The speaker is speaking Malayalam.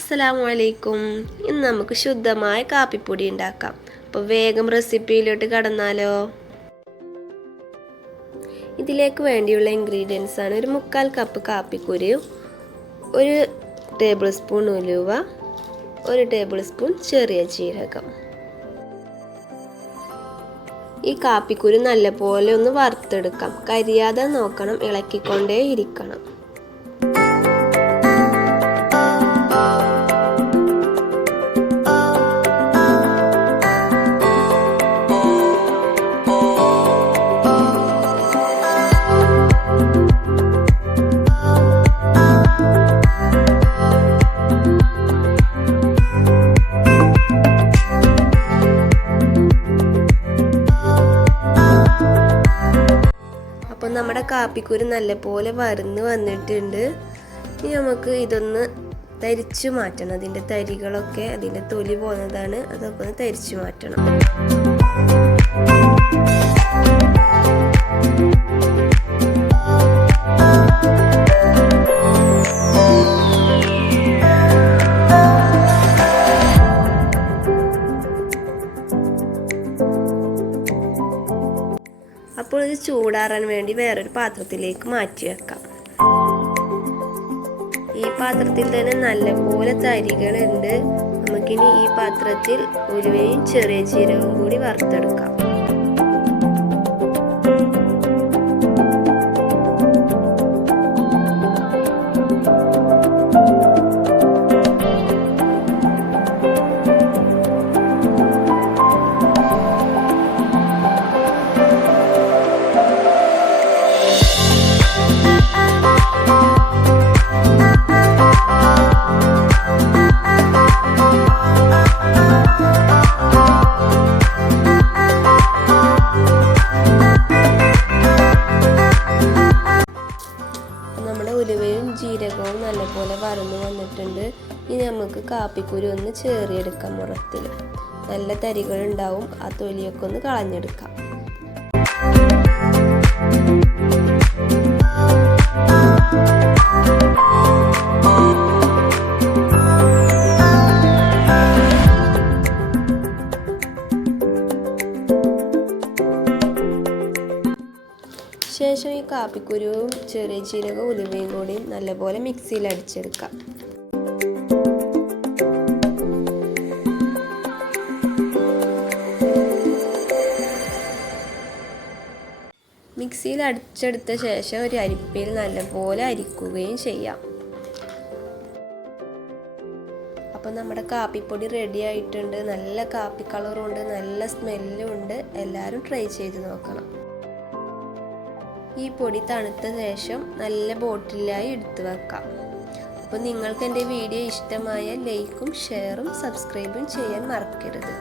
അസ്സലാമു ഇന്ന് നമുക്ക് ശുദ്ധമായ കാപ്പിപ്പൊടി ഉണ്ടാക്കാം. അപ്പോൾ വേഗം റെസിപ്പിയിലോട്ട് കടന്നാലോ. ഇതിലേക്ക് വേണ്ടിയുള്ള ഇൻഗ്രീഡിയൻസ് ആണ്: ഒരു 3/4 കപ്പ് കാപ്പിക്കുരു, 1 ടേബിൾ സ്പൂൺ ഉലുവ, 1 ടേബിൾ സ്പൂൺ ചെറിയ ജീരകം. ഈ കാപ്പിക്കുരു നല്ലപോലെ ഒന്ന് വറുത്തെടുക്കാം. കരിയാതെ നോക്കണം, ഇളക്കിക്കൊണ്ടേ ഇരിക്കണം. അപ്പോൾ നമ്മുടെ കാപ്പിക്കുരു നല്ലപോലെ വറുന്ന് വന്നിട്ടുണ്ട്. ഇനി നമുക്ക് ഇതൊന്ന് തരിച്ചു മാറ്റണം. അതിൻ്റെ തരികളൊക്കെ, അതിൻ്റെ തൊലി പോകുന്നതാണ്, അതൊക്കെ ഒന്ന് തരിച്ചു മാറ്റണം. അപ്പോൾ ഇത് ചൂടാറാൻ വേണ്ടി വേറൊരു പാത്രത്തിലേക്ക് മാറ്റി വെക്കാം. ഈ പാത്രത്തിൽ തന്നെ നല്ലപോലെ തരികളുണ്ട്. നമുക്കിനി ഈ പാത്രത്തിൽ ഉലുവയും ചെറിയ ജീരകവും കൂടി വറുത്തെടുക്കാം. നമ്മുടെ ഉലുവയും ജീരകവും നല്ലപോലെ വറന്നു വന്നിട്ടുണ്ട്. ഇനി നമുക്ക് കാപ്പിക്കുരു ഒന്ന് ചേറിയെടുക്കാം. മുറത്തിൽ നല്ല തരികൾ ഉണ്ടാവും, ആ തൊലിയൊക്കെ ഒന്ന് കളഞ്ഞെടുക്കാം. ശേഷം ഈ കാപ്പിക്കുരുവും ചെറിയ ജീരകവും ഉലുവയും കൂടി നല്ലപോലെ മിക്സിയിൽ അടിച്ചെടുക്കാം. മിക്സിയിൽ അടിച്ചെടുത്ത ശേഷം ഒരു അരിപ്പയിൽ നല്ലപോലെ അരിക്കുകയും ചെയ്യാം. അപ്പോൾ നമ്മുടെ കാപ്പിപ്പൊടി റെഡി ആയിട്ടുണ്ട്. നല്ല കാപ്പി കളറും ഉണ്ട്, നല്ല സ്മെല്ലും ഉണ്ട്. എല്ലാവരും ട്രൈ ചെയ്ത് നോക്കണം. ഈ പൊടി തണുത്ത ശേഷം നല്ല ബോട്ടിലായി എടുത്തു വെക്കാം. അപ്പോൾ നിങ്ങൾക്ക് എൻ്റെ വീഡിയോ ഇഷ്ടമായ ലൈക്കും ഷെയറും സബ്സ്ക്രൈബും ചെയ്യാൻ മറക്കരുത്.